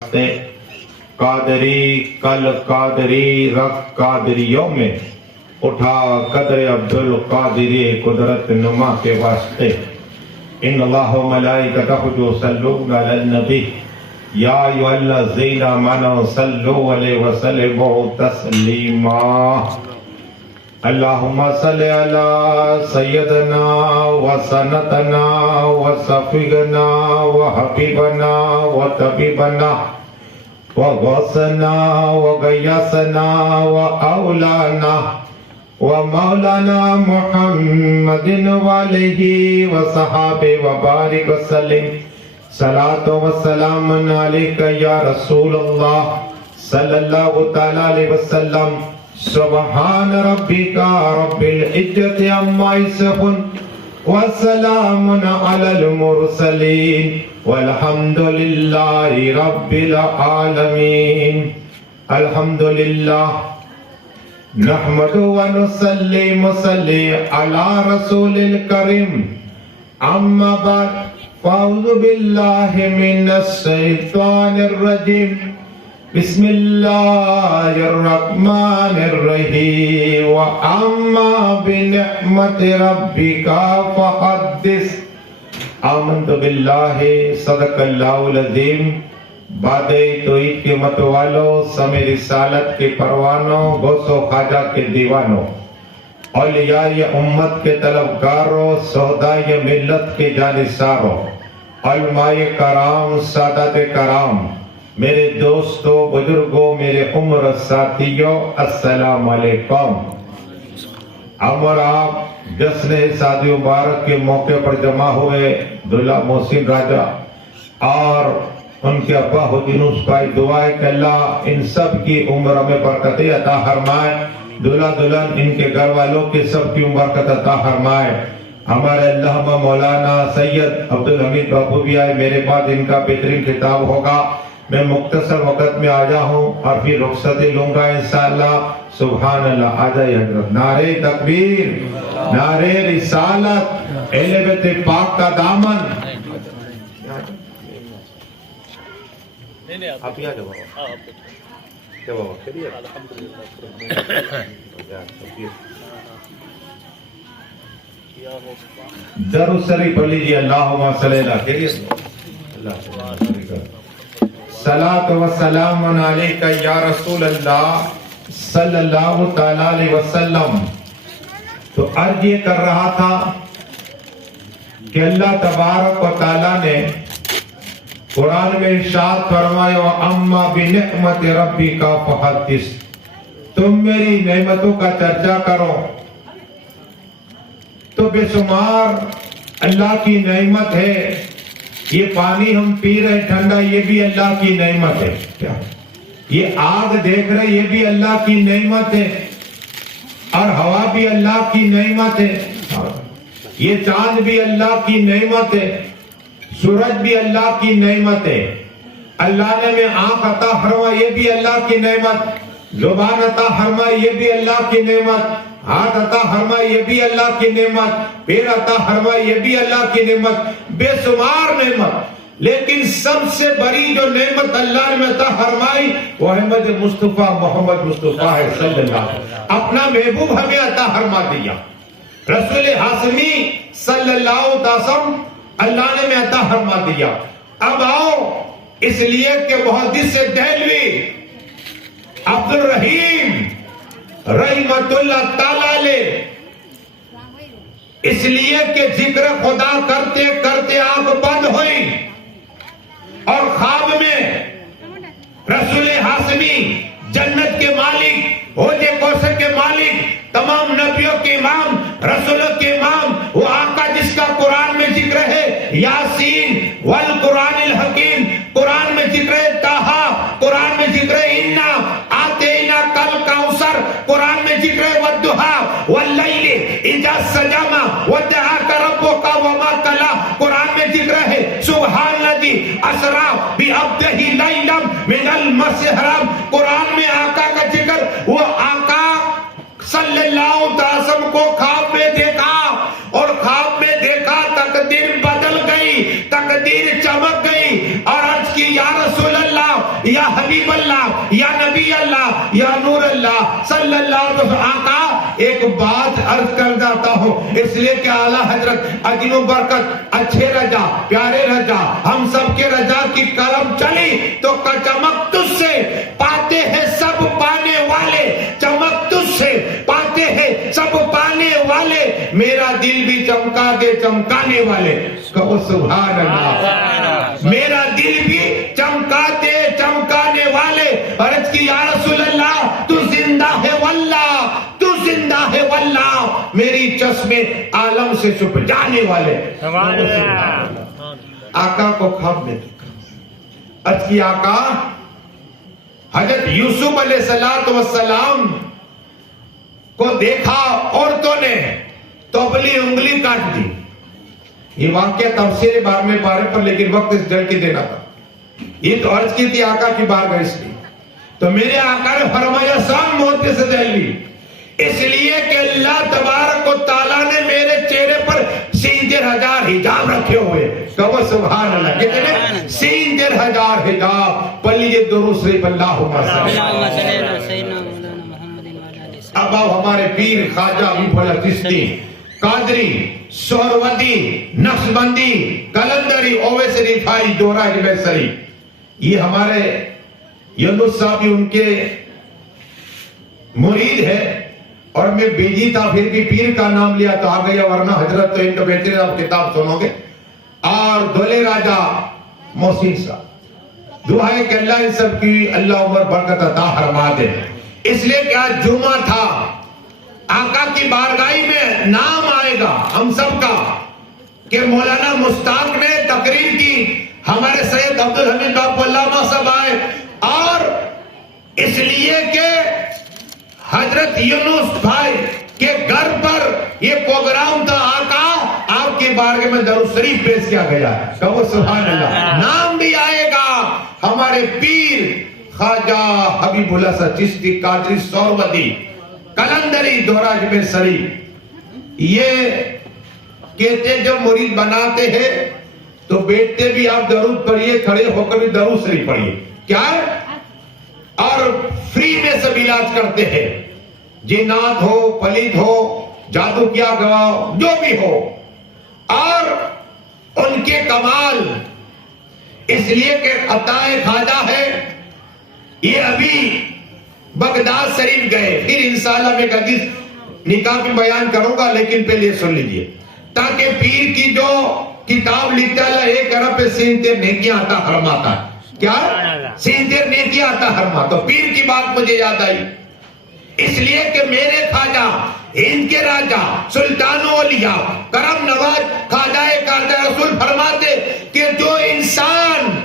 قادری کل قادری رق قادریوں میں اٹھا قدر عبدالقادری قدرت نما کے واسطے ان اللہ و ملائکتہ یصلون علی النبی یا ایھا الذین آمنوا صلوا علیہ وسلم تسلیما اللہم صلی علی سیدنا و سندنا و شفیعنا و حبیبنا و طبیبنا و غوثنا و غیاثنا و اولانا و مولانا محمد و آلہ و صحابہ و بارک وسلم صلاۃ و سلام علیک یا رسول اللہ صلی اللہ تعالی علیہ وسلم سبحان ربک رب العزت عما یصفون وسلام علی المرسلین والحمد للہ رب العالمین الحمدللہ نحمد و نصلی مصلی علی رسول الکریم اما بعد فاعوذ باللہ من الشیطان الرجیم بسم اللہ الرحمن الرحیم وَأَمَّا بِنِعْمَةِ رَبِّكَ فَحَدِّثْ آمنت باللہ صدق اللہ العظیم باد توحید کے متوالو سمے رسالت کے پروانوں غوث و خواجہ کے دیوانوں اولیاء امت کے طلبگاروں سودائے ملت کے جانثاروں علماء کرام سادات کرام میرے دوستوں بزرگوں میرے عمر ساتھیوں السلام علیکم ہم اور آپ جشن شادی مبارک کے موقع پر جمع ہوئے دلہا محسن راجہ اور ان کے ابا حدینوس بھائی دعا ہے کہ اللہ ان سب کی عمر میں برکتیں عطا فرمائے دلہا دلہن ان کے گھر والوں کے سب کی برکت عطا فرمائے ہمارے علامہ مولانا سید عبدالحمید بابو بھی آئے میرے بعد ان کا بہترین خطاب ہوگا میں مختصر وقت میں آجا ہوں اور پھر رخصتی لوں گا انشاءاللہ سبحان اللہ آجائے حضرت نعرہ تکبیر نعرہ رسالت اہل بیت پاک کا دامن آپ ہی آجا بابا کیا بابا خیریت درود شریف پڑھ لیجیے اللہم صلی اللہ خیریت اللہ صلاۃ و سلام علیک یا رسول اللہ صلی اللہ تعالی علیہ وسلم تو عرض یہ کر رہا تھا کہ اللہ تبارک و تعالی نے قرآن میں ارشاد فرمایا وَأَمَّا بِنِعْمَةِ رَبِّكَ فَحَدِّثْ تم میری نعمتوں کا چرچا کرو تو بے شمار اللہ کی نعمت ہے یہ پانی ہم پی رہے ٹھنڈا یہ بھی اللہ کی نعمت ہے کیا یہ آگ دیکھ رہے یہ بھی اللہ کی نعمت ہے اور ہوا بھی اللہ کی نعمت ہے یہ چاند بھی اللہ کی نعمت ہے سورج بھی اللہ کی نعمت ہے اللہ نے میں آنکھ عطا فرما یہ بھی اللہ کی نعمت زبان عطا فرما یہ بھی اللہ کی نعمت ہاتھ عطا فرما یہ بھی اللہ کی نعمت پیر عطا فرما یہ بھی اللہ کی نعمت بے شمار نعمت لیکن سب سے بڑی جو نعمت اللہ نے عطا فرمائی وہ احمد مصطفیٰ محمد مصطفیٰ ہے صلی اللہ علیہ وسلم اپنا محبوب ہمیں عطا فرما دیا رسول ہاشمی صلی اللہ علیہ وسلم اللہ نے میں عطا فرما دیا اب آؤ اس لیے کہ محدث دہلوی عبد الرحیم رحمت اللہ تعالی اس لیے کہ ذکر خدا کرتے کرتے آنکھ بند ہوئی اور خواب میں رسول ہاشمی جنت کے مالک حوض کوثر کے مالک تمام نبیوں کے امام رسولوں کے امام وہ آقا جس کا قرآن میں ذکر ہے یاسین والقرآن الحکیم قرآن میں ذکر ہے طٰہٰ قرآن میں ذکر ہے انا آتینا کل کوثر قرآن میں ذکر ہے والضحیٰ واللیل اذا سجى ودعاك ربك وما قلى قرآن میں ذکر ہے سبحان الذی اسریٰ بعبدہ لیلا من المسجد الحرام قرآن میں آقا کا ذکر وہ آقا صلی اللہ علیہ وسلم کو خواب میں دیکھا اور خواب میں دیکھا تقدیر بدل گئی تقدیر چمک گئی اور عرض کی یا رسول اللہ یا حبیب اللہ یا نبی اللہ یا نور اللہ صلی اللہ علیہ وسلم. آقا ایک بات عرض کر جاتا ہوں اس لیے کہ اعلیٰ حضرت اجل و برکت اچھے رجا پیارے رجا ہم سب کے رجا کی قلم چلی تو چمک تجھ سے پاتے ہیں سب پانے والے, چمک تجھ سے پاتے ہیں سب پانے والے, میرا دل بھی چمکا دے چمکانے والے. کہو سبحان اللہ. میرا دل بھی چمکا دے چمکانے والے. عرض کی یا رسول اللہ تو زندہ ہے واللہ, تو زندہ ہے واللہ, میری چشمے عالم سے چھپ جانے والے. آقا کو خواب میں عرض کی آقا حضرت یوسف علیہ السلام کو دیکھا عورتوں نے تو اپنی انگلی کاٹ دی. یہ واقعہ تفسیر بار میں پارے پر لیکن وقت اس جل کے دینا تھا. یہ تو عرض کی تھی آقا کی بارگاہ اس لیے تو میرے آقا نے فرمایا سام موتے سے دہل لی اس لیے کہ اللہ تبارک و تعالیٰ نے میرے چہرے پر 60,000 حجاب رکھے ہوئے. کہو سبحان اللہ. کتنے 60,000 حجاب. پلیے درود شریف اللہم صلی اب ہمارے پیر خواجہ ابو الفضل چشتی قادری سہروردی نقشبندی کلندری اویس رفاعی دورہ جبیسری یہ ہمارے یونس صاحب ان کے مرید ہے اور میں بیجی تھا پھر بھی پیر کا نام لیا تو آ گیا ورنہ حضرت تو ان کا بہترین آپ کتاب سنو گے. اور دولے راجہ محسن صاحب دعا ہے کہ اللہ ان سب کی اللہ عمر برکت عطا فرما دے. اس لیے کہ آج جمعہ تھا آقا کی بارگاہی میں نام آئے گا ہم سب کا کہ مولانا مشتاق نے تقریر کی, ہمارے سید عبدالحمید باپ علامہ صاحب آئے اور اس لیے کہ حضرت یونس بھائی کے گھر پر یہ پروگرام تھا. آقا آپ کی بارگاہ میں درود شریف پیش کیا گیا. کہو سبحان اللہ. نام بھی آئے گا ہمارے پیر خواجہ حبیب اللہ چشتی قادری سہروردی کلندری دورہ جبیسری. یہ کہتے جب مرید بناتے ہیں تو بیٹھتے بھی آپ درود پڑھیے, کھڑے ہو کر بھی درود شریف پڑھیے. کیا ہے اور فری میں سب علاج کرتے ہیں. جنات ہو پلید ہو جادو کیا گواہ جو بھی ہو اور ان کے کمال اس لیے کہ عطا خواجہ ہے. یہ ابھی بغداد شریف گئے پھر انشاءاللہ میں حدیث نکاح بھی بیان کروں گا لیکن پہلے یہ سن لیجئے تاکہ پیر کی جو کتاب لکھتا ہے 1 ارب پہ 70 نیکیاں عطا فرماتا ہے. کیا 70 نیکیاں عطا فرماتا. تو پیر کی بات مجھے یاد آئی اس لیے کہ میرے خواجہ ہند کے راجہ سلطان اولیاء کرم نواز خواجہ رسول فرماتے کہ جو انسان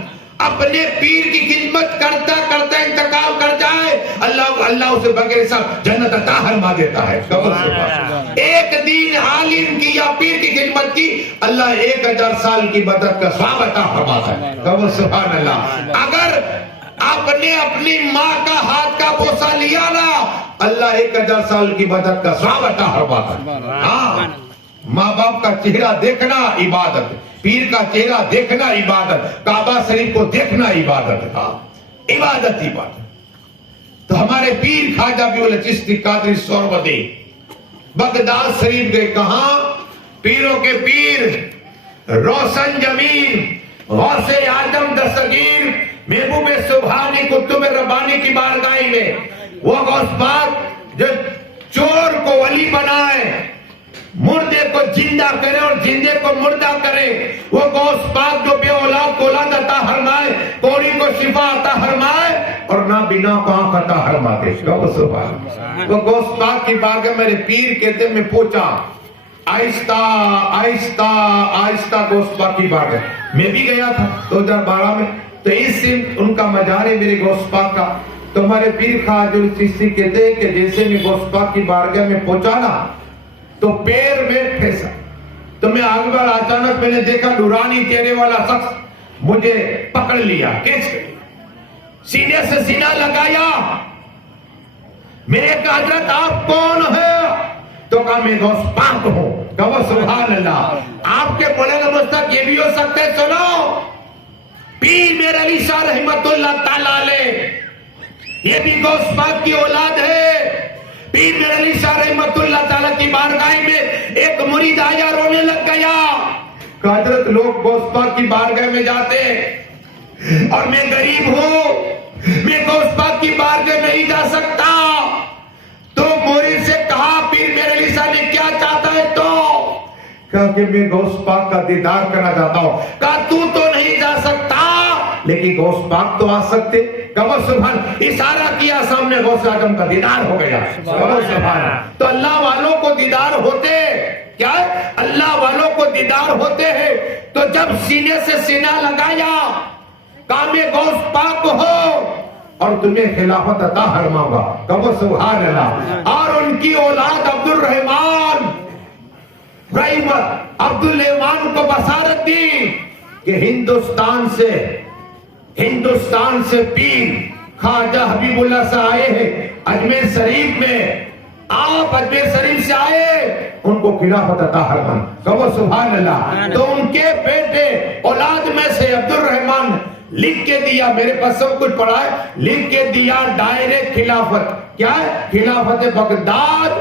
اپنے پیر کی خدمت کرتا کرتا انتقال کر جائے اللہ اسے بغیر حساب جنت عطا فرما دیتا ہے. ایک دین عالم کی یا پیر کی خدمت کی اللہ 1000 سال کی مدد کا ثواب عطا فرماتا ہے. کہو سبحان اللہ. اگر آپ نے اپنی ماں کا ہاتھ کا بوسہ لیا نا اللہ 1000 سال کی مدد کا ثواب عطا فرماتا ہے. ہاں ماں باپ کا چہرہ دیکھنا عبادت, پیر کا چہرہ دیکھنا عبادت, کعبہ شریف کو دیکھنا عبادت. ہاں عبادت عبادت. تو ہمارے پیر خواجہ ابو الفضل چشتی قادری سہروردی بغداد شریف گئے. کہاں پیروں کے پیر روشن جمیل غوث اعظم دستگیر محبوب سبحانی کتب ربانی کی بارگاہی میں وہ غوث پاک جو چور کو ولی بنائے, مردے کو زندہ کرے اور زندے کو مردہ کرے, وہ غوث پاک جو بے اولاد کو اولاد عطا فرمائے, کوڑی کو شفا عطا فرمائے اور نابینا کو آنکھ عطا فرماتے. وہ غوث پاک کی بارگاہ میرے پیر کہتے میں پوچھا آہستہ آہستہ آہستہ غوث پاک کی بارگاہ میں بھی گیا تھا 2012 میں. تو اس سے ان کا مزار ہے میرے غوث پاک کا. تو ہمارے پیر خواجہ چشتی کہتے ہیں کہ جیسے میں غوث پاک کی بارگاہ میں پہنچا نا تو پیر میں پھیسا تو میں آگے بار اچانک میں نے دیکھا نورانی چہرے والا شخص مجھے پکڑ لیا, کیسے سینے سے سینہ لگایا. میرے کہا حضرت آپ کون ہیں؟ تو کہا میں غوث پاک ہوں. کہو سبحان اللہ. آپ کے مولانا مشتاق یہ بھی ہو سکتے. سنو پیر میرے علی شاہ رحمت اللہ تعالی علیہ یہ بھی غوث پاک کی اولاد ہے. پیر میر علی شاہ رحمت اللہ تعالیٰ کی بارگاہ میں ایک مرید آیا, رونے لگ گیا کہ حضرت لوگ غوث پاک کی بارگاہ میں جاتے اور میں غریب ہوں, میں غوث پاک کی بارگاہ نہیں جا سکتا. تو مرید سے کہا پیر میر علی شاہ نے کیا چاہتا ہے؟ تو کہا کہ میں غوث پاک کا دیدار کرنا چاہتا ہوں. کہا تو نہیں جا سکتا لیکن غوث پاک تو آ سکتے. کہا سبحان, اشارہ کیا سامنے غوث اعظم کا دیدار ہو گیا. سبحان. تو اللہ والوں کو دیدار ہوتے کیا ہے؟ اللہ والوں کو دیدار ہوتے ہیں. تو جب سینے سے سینہ لگایا کام غوث پاک ہو اور تمہیں خلافت عطا فرماؤں گا. کہو سبحان اللہ. اور ان کی اولاد عبد الرحمان عبد الرحمان کو بصارت دی کہ ہندوستان سے پیر خواجہ حبیب اللہ سے آئے ہیں اجمیر شریف میں. آپ اجمیر شریف سے آئے, ان کو خلافت عطا فرمانا. کہو سبحان اللہ. تو ان کے بیٹے اولاد میں سے عبد الرحمان لکھ کے دیا, میرے پاس سب کچھ پڑھا ہے, لکھ کے دیا ڈائریکٹ خلافت. کیا ہے؟ خلافت بغداد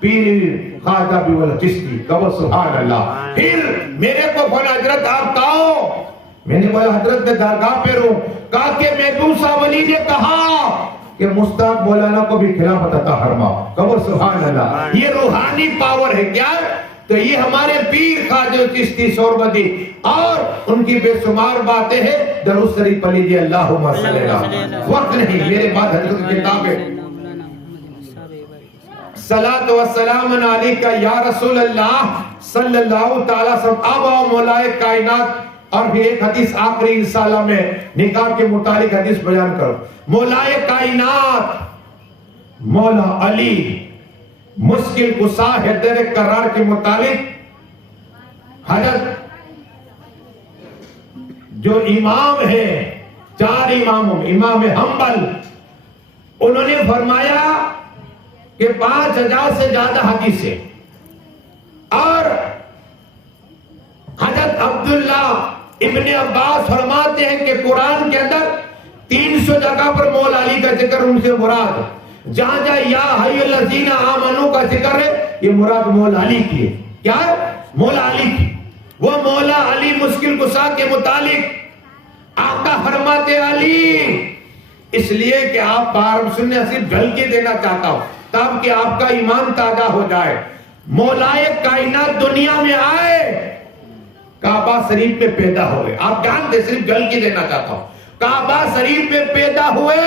پیر خواجہ حبیب اللہ چشتی. کہو سبحان اللہ. پھر میرے کو فون, حضرت آپ کہو. میں نے بولا حضرت نے درگاہ پہ رو. کہا کہ محبوب ولی نے کہا کہ مشتاق مولانا کو بھی خلافت عطا فرما. کہو سبحان اللہ. یہ روحانی پاور ہے. کیا تو یہ ہمارے پیر خواجہ چشتی سہروردی اور ان کی بے شمار باتیں ہیں. درود شریف پڑھ لیجیے. اللہم صلی اللہ. وقت نہیں, میرے بعد حضرت کی کتاب ہے. صلاۃ و سلام علیک یا رسول اللہ صلی اللہ تعالی وسلم. اب مولائے کائنات. اور پھر ایک حدیث آخری انشاءاللہ میں نکاح کے متعلق حدیث بیان کرو. مولائے کائنات مولا علی مشکل کشا حیدر کرار کے متعلق حضرت جو امام ہے, 4 اماموں, امام حنبل, انہوں نے فرمایا کہ 5000 سے زیادہ حدیث ہے. اور حضرت عبداللہ ابن عباس فرماتے ہیں کہ قرآن کے اندر 300 جگہ پر مولا علی کا ذکر, ان سے مراد جہاں جہاں یا حی الذین آمنو کا ذکر ہے, یہ مراد مولا علی کی ہے. کیا ہے؟ مولا علی کی. وہ مولا علی مشکل کشا کے متعلق آقا فرماتے علی, اس لیے کہ آپ بار سننے صرف جھلکی دینا چاہتا ہوں تاکہ آپ کا ایمان تازہ ہو جائے. مولائے کائنات دنیا میں آئے, کعبہ شریف میں پیدا ہوئے. آپ جانتے, صرف جھلکی دینا چاہتا ہوں. کعبہ شریف میں پیدا ہوئے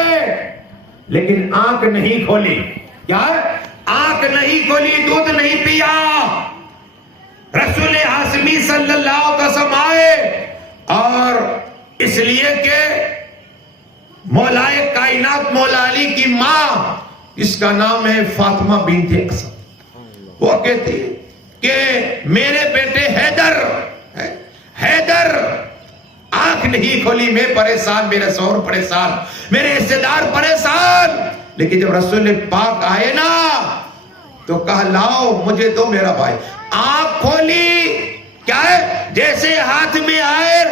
لیکن آنکھ نہیں کھولی. کیا ہے؟ آنکھ نہیں کھولی, دودھ نہیں پیا. رسول ہاشمی صلی اللہ علیہ وسلم آئے اور اس لیے کہ مولائے کائنات مولا علی کی ماں, اس کا نام ہے فاطمہ بنت اسد, وہ کہتی کہ میرے بیٹے حیدر آنکھ نہیں کھولی, میں پریشان, میرے شوہر پریشان, میرے رشتے دار پریشان. لیکن جب رسول پاک آئے نا تو کہا لاؤ مجھے دو میرا بھائی. آنکھ کھولی, کیا ہے, جیسے ہاتھ میں آئے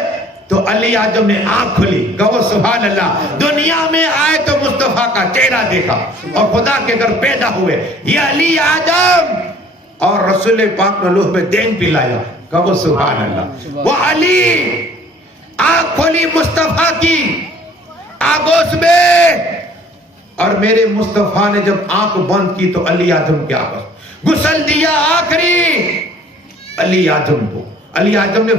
تو علی اعظم نے آنکھ کھولی. کہو سبحان اللہ. دنیا میں آئے تو مصطفیٰ کا چہرہ دیکھا اور خدا کے گھر پیدا ہوئے. یہ علی اعظم اور رسول پاک نے لوح پہ دین پلایا. کہو سبحان اللہ. وہ علی آنکھ کھولی مصطفیٰ کی آگوش میں, اور میرے مصطفیٰ نے جب آنکھ بند کی تو علی اعظم کے آگوش غسل دیا آخری علی اعظم کو. علی اعظم نے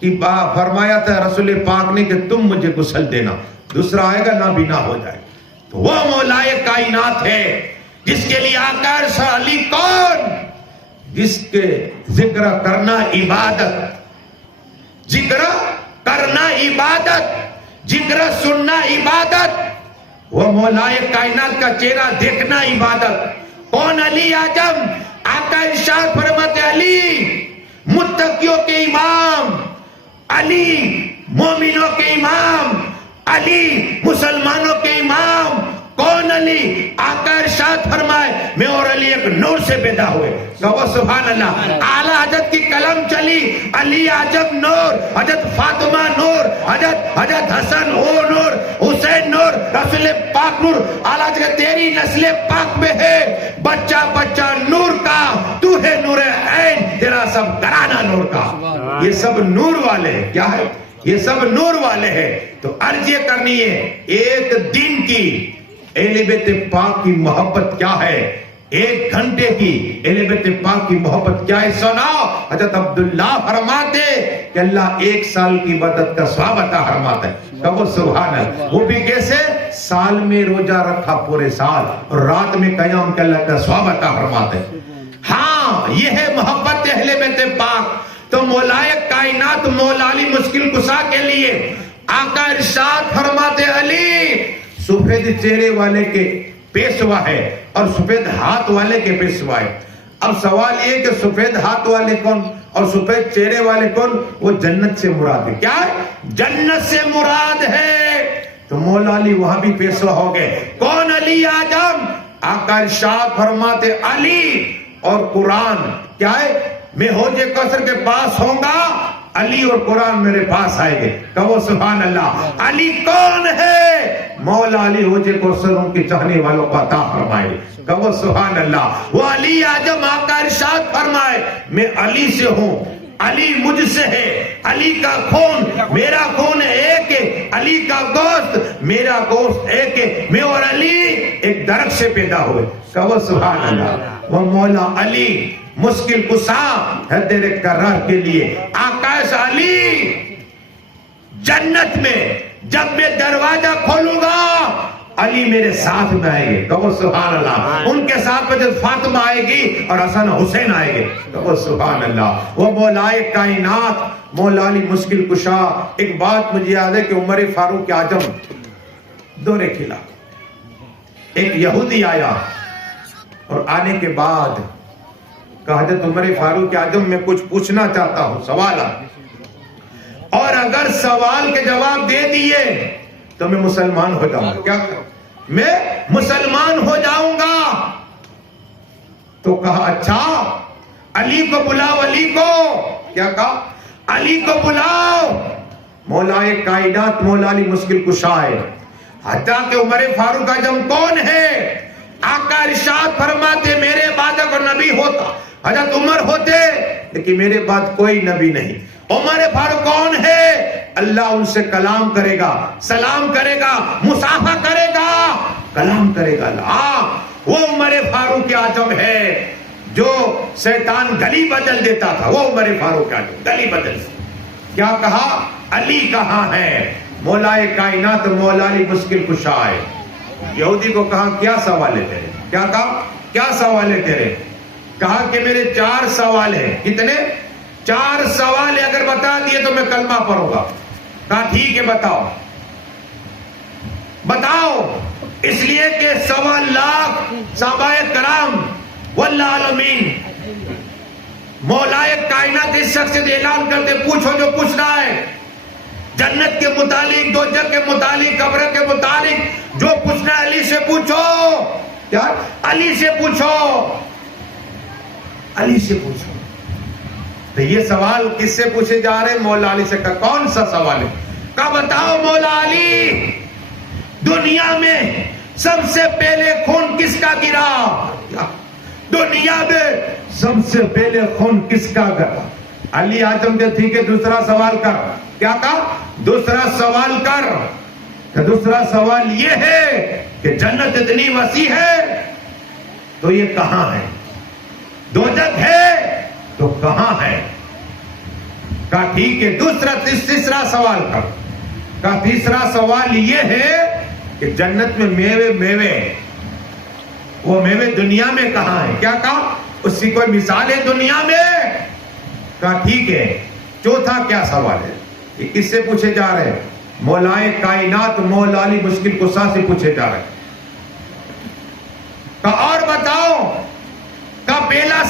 کی فرمایا تھا رسول پاک نے کہ تم مجھے غسل دینا, دوسرا آئے گا نابینا ہو جائے. تو وہ مولائے کائنات ہے جس کے لیے آقا علی کون, جس کے ذکر کرنا عبادت, ذکر کرنا عبادت, ذکر سننا عبادت, وہ مولائے کائنات کا چہرہ دیکھنا عبادت. کون؟ علی اعظم. آقا ارشاد فرماتے علی متقیوں کے امام, علی مومنوں کے امام, علی مسلمانوں کے امام. کون علی؟ آقا ارشاد فرمائے میں اور علی ایک نور سے پیدا ہوئے. کہو سبحان اللہ. اعلیٰ حضرت کی قلم چلی, علی اعظم نور, حضرت فاطمہ نور, حضرت حسن او نور, حسین نور, نسل پاک نور. اعلیٰ جگہ تیری نسل پاک میں ہے بچہ بچہ نور کا, تو ہے نور عین, تیرا سب گھرانہ نور کا. یہ سب نور والے ہیں. کیا ہے؟ یہ سب نور والے ہیں. تو عرض یہ کرنی ہے ایک دن کی اہل بیت پاک کی محبت کیا ہے, ایک گھنٹے کی اہل بیت پاک کی محبت کیا ہے. سناؤ, حضرت عبداللہ فرماتے کہ اللہ 1 سال کی عبادت کا ثواب عطا فرماتا ہے. کہو سبحان اللہ. وہ بھی کیسے؟ سال میں روزہ رکھا پورے سال, اور رات میں قیام کا اللہ کا ثواب عطا فرماتا ہے. ہاں یہ ہے محبت اہل بیت پاک. تو مولائے کائنات مولا علی مشکل کشا کے لیے آقا ارشاد فرماتے علی سفید چہرے والے کے پیشوا ہے اور سفید ہاتھ والے کے پیشوا ہے. اب سوال یہ کہ سفید ہاتھ والے کون اور سفید چہرے والے کون؟ وہ جنت سے مراد ہے. کیا ہے؟ جنت سے مراد ہے. تو مولا علی وہاں بھی پیشوا ہو گئے. کون؟ علی اعظم. آقا ارشاد فرماتے علی اور قرآن کیا ہے, میں حوض کوثر کے پاس ہوں گا, علی اور قرآن میرے پاس آئے گے. کہو سبحان اللہ. علی کون ہے؟ مولا علی حوض کوثر ان کے چاہنے والوں کو عطا فرمائے. کہو سبحان اللہ. وہ علی اعظم آقا ارشاد فرمائے میں علی سے ہوں, علی مجھ سے ہے, علی کا خون میرا خون ایک ہے, علی کا گوشت میرا گوشت ایک ہے, میں اور علی ایک درخت سے پیدا ہوئے. کہو سبحان اللہ. وہ مولا علی مشکل کشا ہے تیرے قرار کے لیے. آقا علی جنت میں جب میں دروازہ کھولوں گا علی میرے ساتھ میں آئے گے. کہو سبحان اللہ. ان کے ساتھ میں جب فاطمہ آئے گی اور حسن حسین آئے گے. کہو سبحان اللہ. وہ مولائے کائنات مولا علی مشکل کشا. ایک بات مجھے یاد ہے کہ عمر فاروق اعظم دورے کھلا, ایک یہودی آیا اور آنے کے بعد کہا حضرت عمر فاروق اعظم میں کچھ پوچھنا چاہتا ہوں, سوالات, اور اگر سوال کے جواب دے دیے تو میں مسلمان ہو جاؤں گا. کیا میں مسلمان ہو جاؤں گا؟ تو کہا اچھا علی کو بلاؤ. علی کو کیا کہا؟ علی کو بلاؤ. مولائے کائنات مولا علی مشکل کشا ہے. حتیٰ کہ عمر فاروق اعظم کون ہے؟ آقا ارشاد فرماتے میرے بعد اگر نبی ہوتا حضرت عمر ہوتے, لیکن میرے بعد کوئی نبی نہیں. عمر فاروق کون ہے؟ اللہ ان سے کلام کرے گا, سلام کرے گا, مصافحہ کرے گا, کلام کرے گا. وہ عمر فاروق اعظم ہے جو شیطان گلی بدل دیتا تھا. وہ عمر فاروق اعظم گلی بدل. کیا کہا؟ علی کہاں ہے؟ مولائے کائنات مولا علی مشکل کشا ہے. یہودی کو کہا کیا سوال ہے تیرے؟ کیا کہا؟ کیا سوال ہے تیرے؟ کہا کہ میرے 4 سوال ہیں. کتنے؟ 4 سوال ہے, اگر بتا دیے تو میں کلمہ پڑھوں گا. کہا ٹھیک ہے بتاؤ. بتاؤ اس لیے کہ 1.25 لاکھ صحابہ کرام والعالمین مولائے کائنات اس شخص سے اعلان کرتے پوچھو جو پوچھنا ہے, جنت کے متعلق, دوزخ کے متعلق, قبر کے متعلق جو پوچھنا ہے علی سے پوچھو. کیا؟ علی سے پوچھو, علی سے پوچھو. تو یہ سوال کس سے پوچھے جا رہے ہیں؟ مولا علی سے. کہا کون سا سوال ہے؟ کہا بتاؤ مولا علی دنیا میں سب سے پہلے خون کس کا گرا؟ دنیا میں سب سے پہلے خون کس کا گرا؟ علی اعظم جو ٹھیک ہے دوسرا سوال کر. کیا کہا؟ دوسرا سوال کر. کہ دوسرا سوال یہ ہے کہ جنت اتنی وسیع ہے تو یہ کہاں ہے؟ دوزخ ہے تو کہاں ہے؟ کہا ٹھیک ہے تیسرا سوال کر. کہا تیسرا سوال یہ ہے کہ جنت میں میوے وہ میوے دنیا میں کہاں ہے؟ کیا کہا؟ اس کی کوئی مثال ہے دنیا میں؟ کہا ٹھیک ہے. چوتھا کیا سوال ہے؟ یہ کس سے پوچھے جا رہے ہیں؟ مولائے کائنات مولا علی مشکل کشا سے پوچھے جا رہے ہیں. کہا اور بتاؤ. کہا پہلا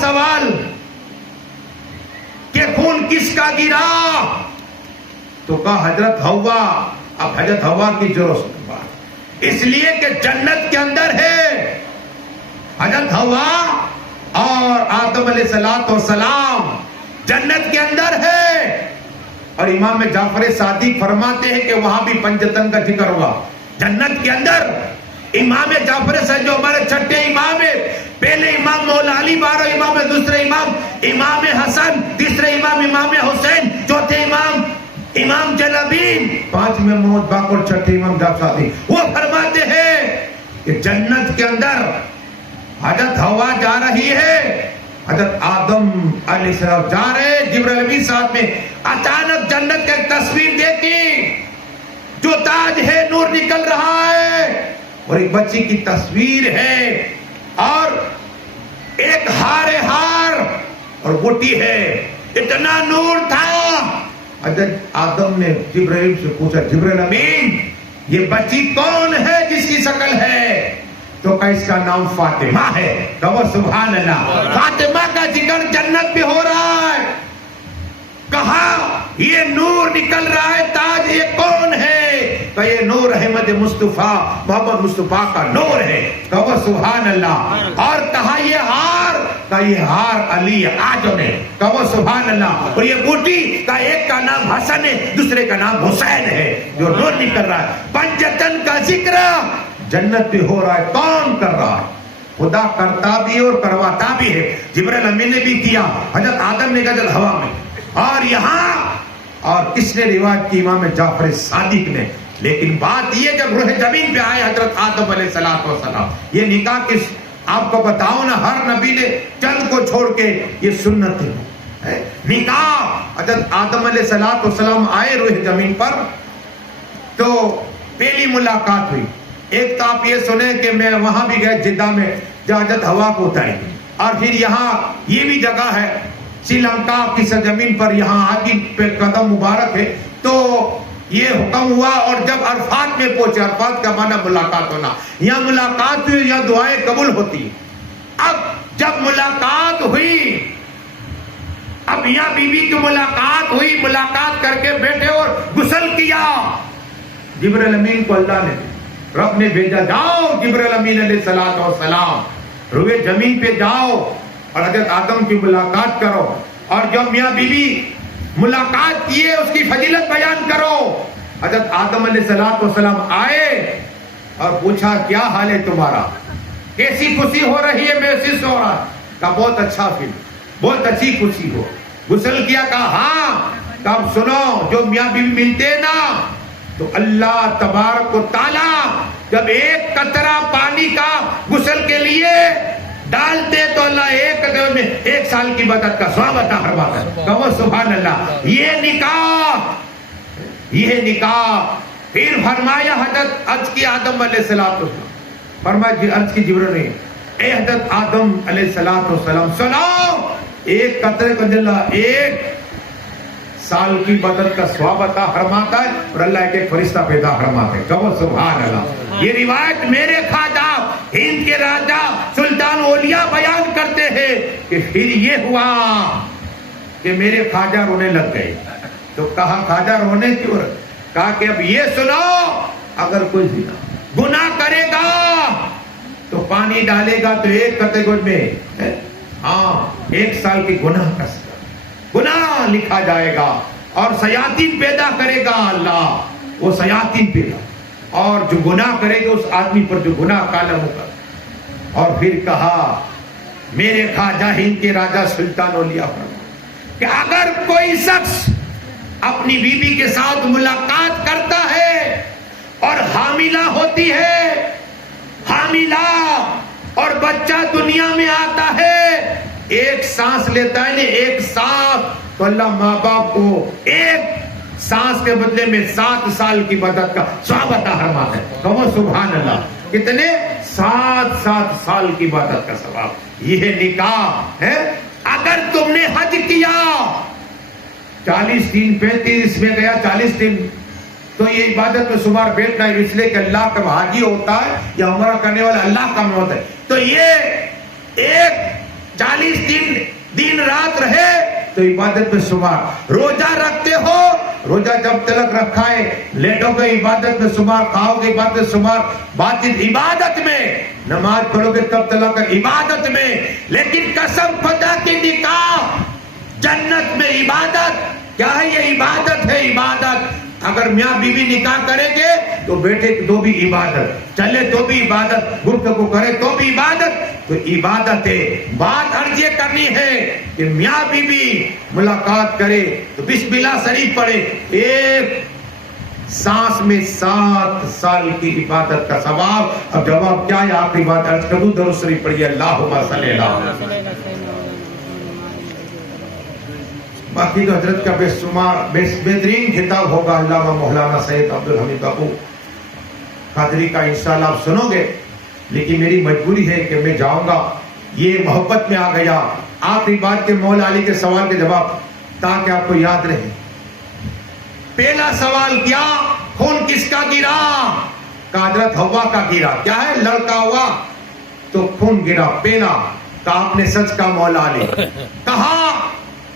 سوال کہ خون کس کا گرا؟ تو کہا حضرت حوا. اب حضرت حوا کی ضرورت بات اس لیے کہ جنت کے اندر ہے حضرت حوا اور آدم علیہ السلام جنت کے اندر ہے. اور امام جعفر صادق فرماتے ہیں کہ وہاں بھی پنجتن کا ذکر ہوگا جنت کے اندر. امام جعفر صاحب جو ہمارے چھٹے امام ہے، پہلے امام مولا علی، بارہ امام، دوسرے امام حسن، تیسرے امام حسین، چوتھے امام جلالین، پانچویں محمد باقر، چھٹے امام جعفر صادق. وہ فرماتے ہیں کہ جنت کے اندر حضرت ہوا جا رہی ہے، حضرت آدم علیہ السلام جا رہے، جبرائیل امین ساتھ میں. اچانک جنت کا ایک تصویر دیکھی، جو تاج ہے نور نکل رہا ہے، اور ایک بچی کی تصویر ہے، اور ایک ہار اور بوٹی ہے. اتنا نور تھا. حضرت آدم نے جبرائیل سے پوچھا، جبرائیل امین یہ بچی کون ہے جس کی شکل ہے؟ تو کہا اس کا نام فاطمہ ہے. کہو سبحان اللہ. فاطمہ کا ذکر جنت میں ہو رہا ہے. کہا یہ نور نکل رہا ہے تاج، یہ کون ہے؟ کہ یہ نور احمد مصطفیٰ محمد مصطفیٰ کا نور ہے. کہو سبحان اللہ. اور کہا یہ ہار، کہ یہ ہار علی اعظم ہے. کہو سبحان اللہ. اور یہ بوٹی، کہ ایک کا نام حسن ہے، دوسرے کا نام حسین ہے، جو نور نکل رہا ہے. پنجتن کا ذکر جنت پہ ہو رہا ہے. کون کر رہا ہے؟ خدا کرتا بھی اور کرواتا بھی ہے. جبرائیل امین نے بھی کیا، حضرت آدم نے گزل ہوا میں، اور یہاں اور کس نے روایت کی؟ امام جعفر صادق نے. لیکن بات یہ جب روح زمین پہ آئے حضرت آدم علیہ السلام، یہ نکاح کس آپ کو بتاؤ نا، ہر نبی نے چند کو چھوڑ کے یہ سنت ہے نکاح. حضرت آدم علیہ السلام آئے روح زمین پر، تو پہلی ملاقات ہوئی. ایک تو آپ یہ سنیں کہ میں وہاں بھی گئے جدہ میں جہاں حضرت ہوا کو اتاری، اور پھر یہاں یہ بھی جگہ ہے سری لنکا کی سرزمین پر، یہاں آدھی پہ قدم مبارک ہے. تو یہ حکم ہوا، اور جب عرفات میں پہنچے، عرفات کا معنی ملاقات ہونا، یہاں ملاقات ہوئی، یہاں دعائیں قبول ہوتی ہیں. اب جب ملاقات ہوئی، اب یہاں بیوی کی ملاقات ہوئی، ملاقات کر کے بیٹھے اور غسل کیا. جبرائیل امین کو اللہ نے، رب نے بھیجا، جاؤ جبرائیل امین علیہ السلام روئے زمین پہ جاؤ اور حضرت آدم کی ملاقات کرو، اور جب میاں بیوی ملاقات کیے اس کی فضیلت بیان کرو. حضرت آدم علیہ السلام آئے اور پوچھا کیا حال ہے تمہارا، کیسی خوشی ہو رہی ہے، محسوس ہو رہا؟ کہا بہت اچھا فیل، بہت اچھی خوشی ہو. غسل کیا؟ کہا ہاں. تب سنو، جو میاں بیوی ملتے نا تو اللہ تبارک و تعالی جب ایک قطرہ پانی کا غسل کے لیے ڈالتے تو اللہ ایک قطرے میں 1 سال کی بدت کا ثواب عطا فرماتا ہے. کہو سبحان اللہ. یہ نکاح پھر فرمایا حضرت عرض کی آدم علیہ السلام، فرمایا عرض کی جبرائیل نے، اے حضرت آدم علیہ السلام سنو، ایک قطرے کو اللہ 1 سال کی بدت کا ثواب عطا فرماتا ہے، اور اللہ ایک فرشتہ پیدا فرماتا ہے. کہو سبحان اللہ. یہ روایت میرے خواجہ ہند کے راجہ سلطان اولیاء بیان کرتے ہیں کہ پھر یہ ہوا کہ میرے خواجہ رونے لگ گئے. تو کہا خواجہ رونے کیوں؟ کہا کہ اب یہ سنو، اگر کوئی گناہ کرے گا تو پانی ڈالے گا تو 1 قطرے گود میں 1 سال کی گناہ لکھا جائے گا، اور شیاطین پیدا کرے گا اللہ، وہ شیاطین پیدا، اور جو گناہ کرے گا اس آدمی پر جو گناہ کالم ہوگا. اور پھر کہا میرے خواجہ ہند کے راجہ سلطان اولیاء کہ اگر کوئی شخص اپنی بیوی کے ساتھ ملاقات کرتا ہے اور حاملہ ہوتی ہے، حاملہ اور بچہ دنیا میں آتا ہے، 1 سانس لیتا ہے، 1 سانس، تو اللہ ماں باپ کو 1 سانس کے بدلے میں 7 سال کی مدد کا ثواب عطا فرماتا ہے. کہو سبحان اللہ. کتنے؟ 7 سال کی مدد کا ثواب. یہ نکاح ہے. اگر تم نے حج کیا 40 دن 35 میں گیا 40 دن، تو یہ عبادت میں شمار بیٹھنا ہے، اس لیے کہ اللہ کا حاجی ہوتا ہے یا عمرہ کرنے والا اللہ کا ہوتا ہے. تو یہ 40 دن رات رہے تو عبادت میں شمار. روزہ رکھتے ہو، روزہ جب تلک رکھا ہے، لیٹو گے عبادت میں شمار، کھاؤ گے عبادت میں شمار، بات چیت عبادت میں، نماز پڑھو گے تب تلک عبادت میں. لیکن قسم خدا کی نکاح جنت میں عبادت، کیا ہے یہ؟ عبادت ہے، عبادت۔ اگر میاں بیوی نکاح کریں گے تو بیٹے تو بھی عبادت، چلے تو بھی عبادت، گفتگو کرے تو بھی عبادت، تو عبادت ہے۔ بات عرض یہ کرنی ہے کہ میاں بیوی ملاقات کرے تو بسم اللہ شریف پڑھے، ایک سانس میں 7 سال کی عبادت کا ثواب۔ اب جواب کیا ہے؟ آخری بات عرض کر دوں، درود شریف پڑھیے، اللہم صلی اللہ۔ باقی تو حضرت کا بے شمار بہترین کتاب ہوگا علامہ مولانا سید عبدالحمید بابو قادری کا، انشاءاللہ آپ سنو گے، لیکن میری مجبوری ہے کہ میں جاؤں گا، یہ محبت میں آ گیا۔ آخری بات کے مولا علی کے سوال کے جواب تاکہ آپ کو یاد رہے۔ پہلا سوال کیا؟ خون کس کا گرا؟ حضرت حوا کا گرا۔ کیا ہے؟ لڑکا ہوا تو خون گرا، پہلا کہا آپ نے سچ کا مولا علی۔ کہا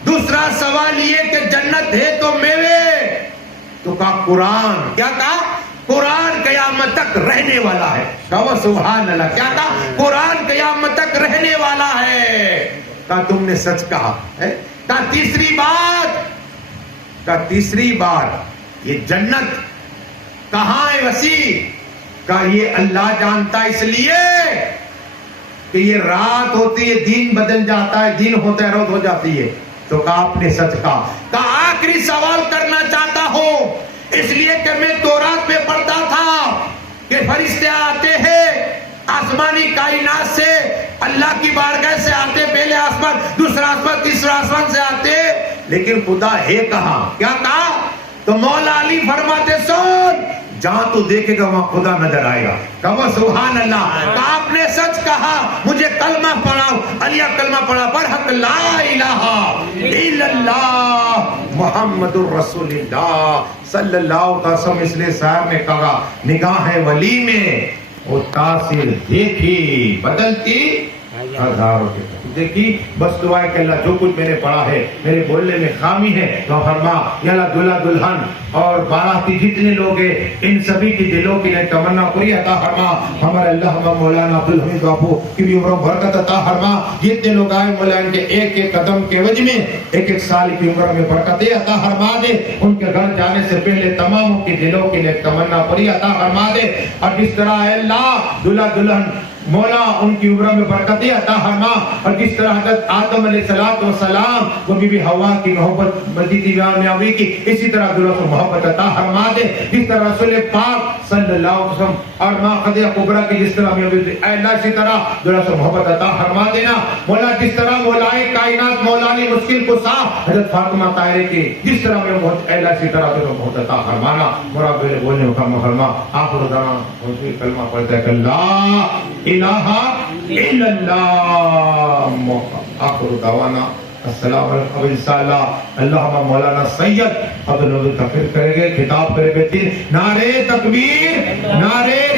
دوسرا سوال یہ کہ جنت ہے تو میوے، تو کہا قرآن۔ کیا کہا؟ قرآن قیامت تک رہنے والا ہے۔ کہا سبحان اللہ۔ کیا کہا؟ قرآن قیامت تک رہنے والا ہے۔ کہا تم نے سچ کہا ہے۔ کہا تیسری بات یہ جنت کہاں ہے وسیع؟ کہا یہ اللہ جانتا، اس لیے کہ یہ رات ہوتی ہے دین بدل جاتا ہے، دین ہوتا ہے رات ہو جاتی ہے۔ تو کہا آپ نے سچ کہا۔ کہا آخری سوال کرنا چاہتا ہوں، اس لیے کہ میں تورات میں پڑھتا تھا کہ فرشتے آتے ہیں آسمانی کائنات سے، اللہ کی بارگاہ سے آتے، پہلے آسمان، دوسرا آسمان، تیسرا آسمان سے آتے، لیکن خدا ہے کہاں؟ کیا کہا؟ تو مولا علی فرماتے سن، جہاں تو دیکھے گا وہاں خدا نظر آئے گا۔ کہا سبحان اللہ۔ کہا آپ نے سچ کہا، مجھے کلمہ پڑھاؤ۔ علیہ کلمہ پڑھا، برحق لا الہ الا اللہ محمد الرسول اللہ صلی اللہ علیہ وسلم۔ اس لیے صاحب نے کہا نگاہ ولی میں وہ تاثیر دیکھی بدلتی ہزاروں کے۔ دیکھی بس دعا ہے کہ اللہ جو کچھ میں نے پڑھا ہے میرے بولنے میں خامی ہے تو فرما یا اللہ دلہا دلہن اور باراتی جتنے لوگ ہیں ان سبھی کی دلوں کی نئے تمنا پوری عطا فرما۔ ہمارے اللہ ہمارے مولانا عبدالحمید بابو کی بھی عمر برکت عطا فرما۔ جتنے لوگ آئے مولانا کے ایک ایک قدم کے وجہ میں ایک ایک سال کی عمر میں برکت عطا فرما دے۔ ان کے گھر جانے سے پہلے تماموں کی دلوں کی نئے تمنا پوری عطا فرما دے۔ اور جس طرح اے اللہ دلہا دلہن مولا ان کی عمر میں برکتیں عطا فرما، اور جس طرح حضرت آدم علیہ السلام کو بی بی حوا کی محبت مزید بیان میں آوی کی، اسی طرح دلہا کو محبت عطا فرما دے۔ جس طرح رسول پاک صلی اللہ علیہ وسلم اور ماں خدیجہ کبریٰ کی جس طرح میں اے اللہ اسی طرح دلہا سے محبت عطا فرما دینا مولا۔ جس طرح مولائے کائنات مولانے مشکل کو صاف حضرت فاطمہ طاہرہ کی جس طرح میں اے اللہ اسی طرح دلہا محبت عطا فرمانا۔ مراد بولنے مکمل فرما۔ آخر دعوانا کلمہ پڑھتا ہے کہ لا الہ الا اللہ۔ آخر دعوانا السلام علیکم۔ انشاءاللہ اللہ مولانا سید عبدالنبی تقریر کریں گے، خطاب کریں گے، نعرہ تکبیر، نعرہ